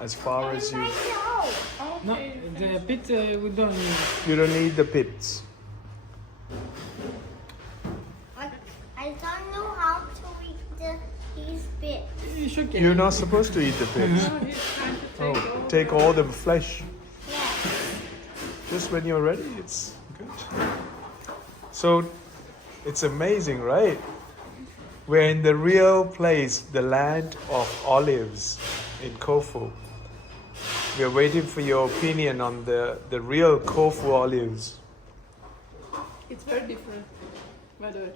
as far as you. No, the pit we don't need. You don't need the pits. I don't know how to eat these bits. It's okay. You're not supposed to eat the pits. No, it's time to take Oh, take all the flesh. Yes. Just when you're ready, it's good. So, it's amazing, right? We're in the real place, the land of olives in Corfu. We're waiting for your opinion on the real Corfu olives. It's very different, by the way.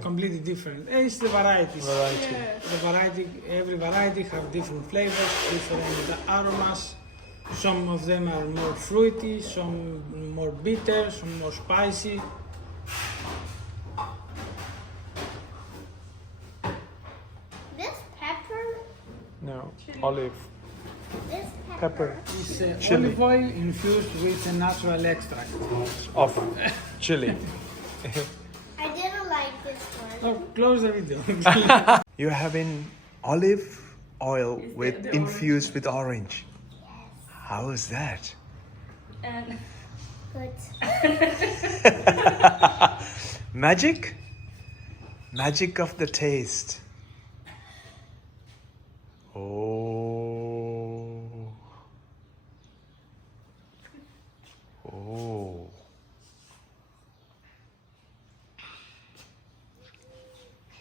Completely different. It's the varieties. Variety. Yeah. The variety, every variety have different flavors, different aromas. Some of them are more fruity, some more bitter, some more spicy. This pepper, No, olive, this pepper, It's Chili. olive oil infused with a natural extract. of chili. I didn't like this one. Oh, close the video. You're having olive oil Is with the infused with orange. How is that? And Good. Magic? Magic of the taste. Oh. Oh.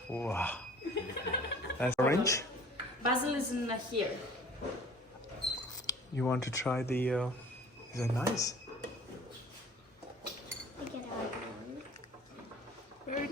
Wow. That's orange. basil is in here. You want to try the is it nice? I get out one. Very